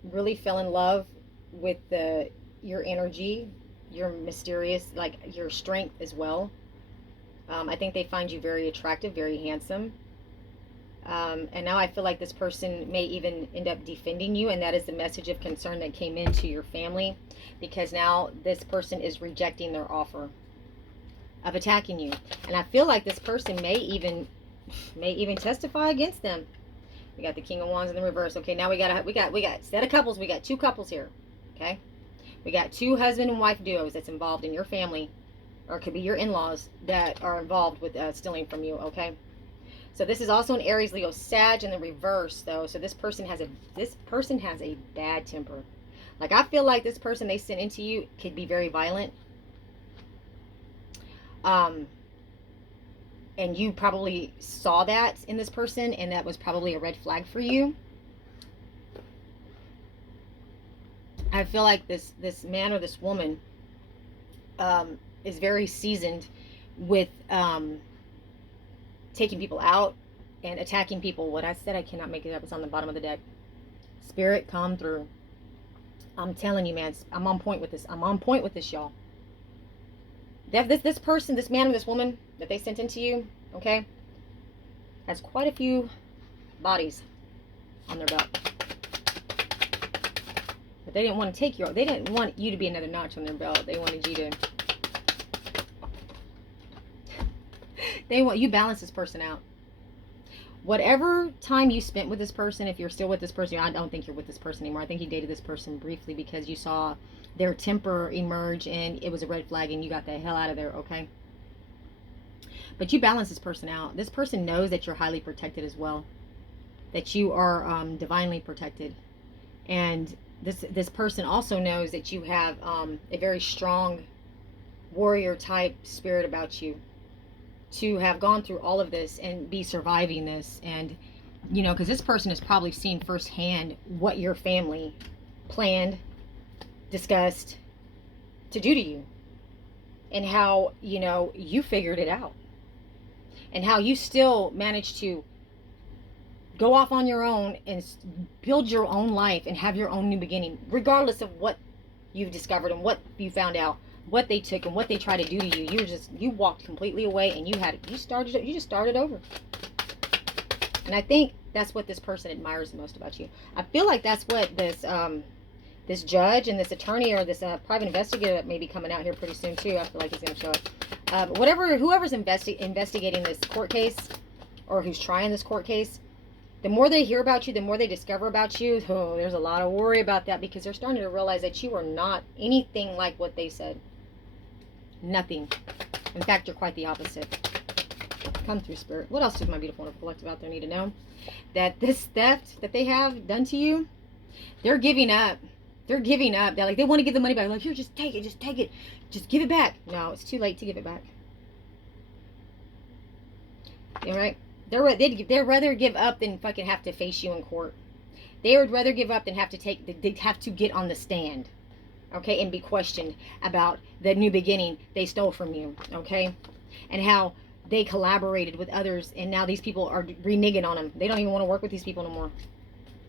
really fell in love with your energy, your mysterious, like your strength as well. I think they find you very attractive, very handsome. And now I feel like this person may even end up defending you, and that is the message of concern that came into your family, because now this person is rejecting their offer of attacking you. And I feel like this person may even testify against them. We got the King of Wands in the reverse. Okay, now we got instead of couples, we got two couples here. Okay, we got two husband and wife duos that's involved in your family, or it could be your in-laws that are involved with stealing from you. Okay, so this is also an Aries, Leo, Sag in the reverse, though. So this person has a bad temper. Like, I feel like this person they sent into you could be very violent. And you probably saw that in this person, and that was probably a red flag for you. I feel like this man or this woman is very seasoned with taking people out and attacking people. What I said, I cannot make it up. It's on the bottom of the deck. Spirit, come through. I'm telling you, man, I'm on point with this. I'm on point with this, y'all. This person, this man or this woman that they sent into you, okay, has quite a few bodies on their belt. But they didn't want to take you. They didn't want you to be another notch on their belt. They wanted you to. They want you balance this person out. Whatever time you spent with this person, if you're still with this person, I don't think you're with this person anymore. I think you dated this person briefly because you saw their temper emerge and it was a red flag and you got the hell out of there, okay? But you balance this person out. This person knows that you're highly protected as well, that you are divinely protected. And this person also knows that you have a very strong warrior type spirit about you, to have gone through all of this and be surviving this. And you know, because this person has probably seen firsthand what your family planned, discussed to do to you, and how, you know, you figured it out, and how you still managed to go off on your own and build your own life and have your own new beginning, regardless of what you've discovered and what you found out, what they took and what they tried to do to you. You walked completely away and you just started over. And I think that's what this person admires the most about you. I feel like that's what this judge and this attorney or this private investigator that may be coming out here pretty soon too, I feel like he's going to show up. Whoever's investigating this court case, or who's trying this court case, the more they hear about you, the more they discover about you, oh, there's a lot of worry about that, because they're starting to realize that you are not anything like what they said. Nothing. In fact, you're quite the opposite. Come through, Spirit. What else does my beautiful, wonderful collective out there need to know? That this theft that they have done to you, they're giving up. They're giving up. They're like, they want to give the money back. Like, here, just take it. Just take it. Just give it back. No, it's too late to give it back. All right? They'd rather give up than fucking have to face you in court. They would rather give up than have to get on the stand, okay, and be questioned about the new beginning they stole from you, okay, and how they collaborated with others, and now these people are reneging on them. They don't even want to work with these people no more,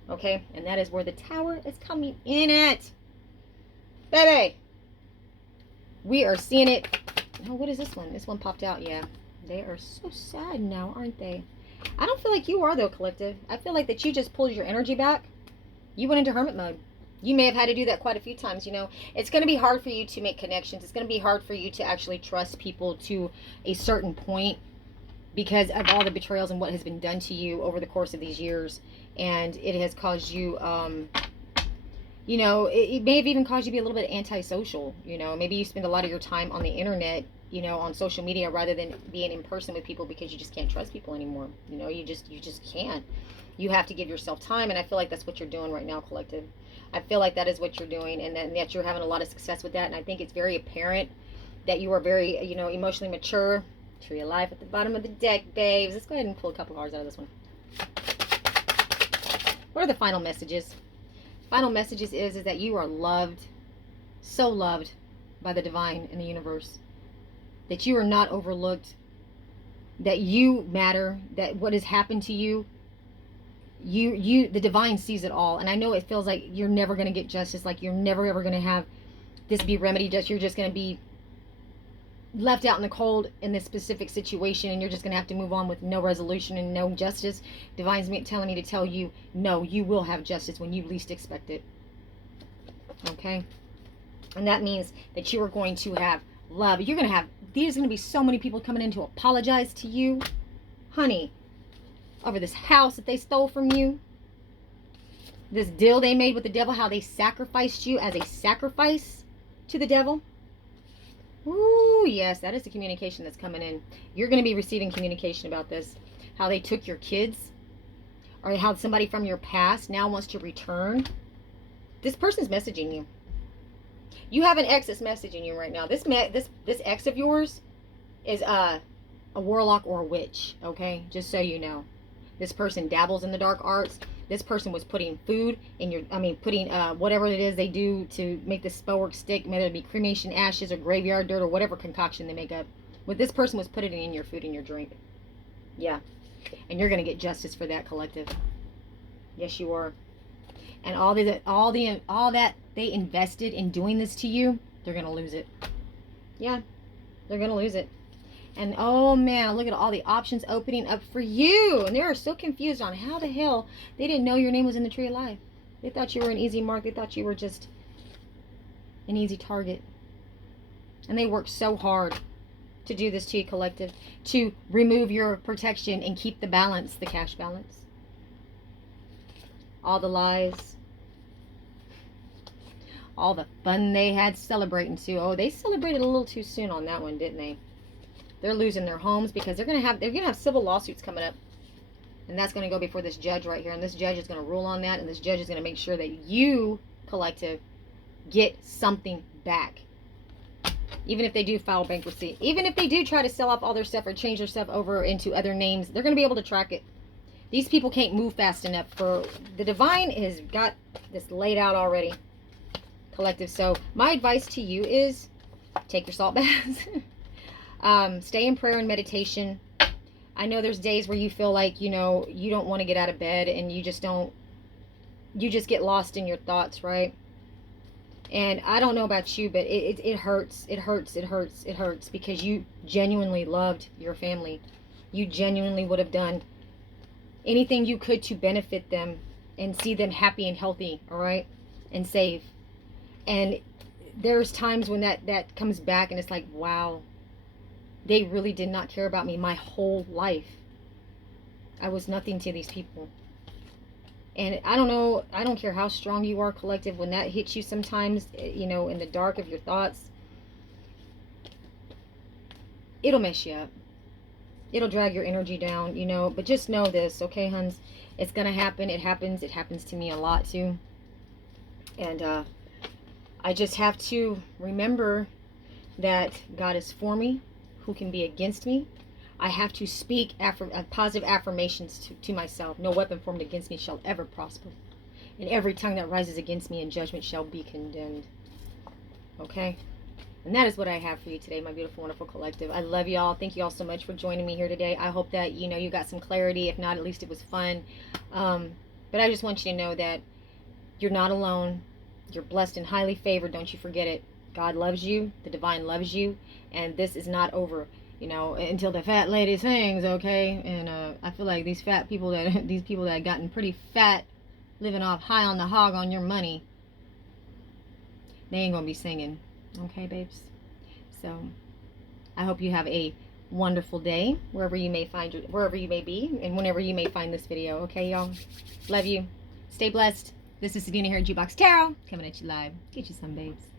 okay? And that is where the Tower is coming in at, baby. We are seeing it. Oh, what is this one? This one popped out. Yeah, they are so sad now, aren't they? I don't feel like you are, though, collective. I feel like that you just pulled your energy back. You went into hermit mode. You may have had to do that quite a few times. It's going to be hard for you to make connections. It's going to be hard for you to actually trust people to a certain point because of all the betrayals and what has been done to you over the course of these years. And it has caused you, it may have even caused you to be a little bit antisocial. Maybe you spend a lot of your time on the internet, on social media rather than being in person with people because you just can't trust people anymore. You just can't. You have to give yourself time, and I feel like that's what you're doing right now, collective. I feel like that is what you're doing, and that you're having a lot of success with that, and I think it's very apparent that you are very, emotionally mature. Tree of Life at the bottom of the deck, babes. Let's go ahead and pull a couple cards out of this one. What are the final messages? Final messages is that you are loved, so loved by the divine in the universe, that you are not overlooked, that you matter, that what has happened to you, the divine sees it all. And I know it feels like you're never going to get justice, like you're never ever going to have this be remedied, you're just going to be left out in the cold in this specific situation, and you're just going to have to move on with no resolution and no justice. Divine's telling me to tell you, no, you will have justice when you least expect it. Okay? And that means that you are going to have love. There's going to be so many people coming in to apologize to you, honey, over this house that they stole from you, this deal they made with the devil, how they sacrificed you as a sacrifice to the devil. Ooh, yes, that is the communication that's coming in. You're going to be receiving communication about this. How they took your kids, or how somebody from your past now wants to return. This person's messaging you. You have an ex that's messaging you right now. This ex of yours is a warlock or a witch, okay? Just so you know. This person dabbles in the dark arts. This person was putting food in putting whatever it is they do to make the spell work stick, whether it be cremation ashes or graveyard dirt or whatever concoction they make up. What this person was putting in your food and your drink. Yeah. And you're going to get justice for that, collective. Yes, you are. And all that they invested in doing this to you, they're going to lose it. Yeah. They're going to lose it. And oh man, look at all the options opening up for you. And they're so confused on how the hell they didn't know your name was in the Tree of Life. They thought you were an easy mark. They thought you were just an easy target. And they worked so hard to do this to you, collective, to remove your protection and keep the balance, the cash balance. All the lies. All the fun they had celebrating too. Oh, they celebrated a little too soon on that one, didn't they? They're losing their homes because they're gonna have civil lawsuits coming up, and that's gonna go before this judge right here, and this judge is gonna rule on that, and this judge is gonna make sure that you, collective, get something back. Even if they do file bankruptcy, even if they do try to sell off all their stuff or change their stuff over into other names, they're gonna be able to track it. These people can't move fast enough. For the divine has got this laid out already, collective. So my advice to you is take your salt baths. Stay in prayer and meditation. I know there's days where you feel like, you don't want to get out of bed, and you just get lost in your thoughts, right? And I don't know about you, but it hurts. It hurts because you genuinely loved your family. You genuinely would have done anything you could to benefit them and see them happy and healthy, all right? And safe. And there's times when that comes back and it's like, wow, they really did not care about me my whole life. I was nothing to these people. And I don't know, I don't care how strong you are, collective, when that hits you sometimes, in the dark of your thoughts, it'll mess you up. It'll drag your energy down, but just know this, okay, huns? It's gonna happen. It happens to me a lot too. And I just have to remember that God is for me. Who can be against me? I have to speak positive affirmations to myself. No weapon formed against me shall ever prosper. And every tongue that rises against me in judgment shall be condemned. Okay? And that is what I have for you today, my beautiful, wonderful collective. I love y'all. Thank you all so much for joining me here today. I hope that, you got some clarity. If not, at least it was fun. But I just want you to know that you're not alone. You're blessed and highly favored. Don't you forget it. God loves you. The divine loves you. And this is not over. you know, until the fat lady sings, okay? And I feel like these fat people that these people that gotten pretty fat, living off high on the hog on your money, they ain't gonna be singing, okay, babes? So I hope you have a wonderful day wherever you may be, and whenever you may find this video. Okay, y'all. Love you. Stay blessed. This is Sabina here at Jukebox Tarot, coming at you live. Get you some, babes.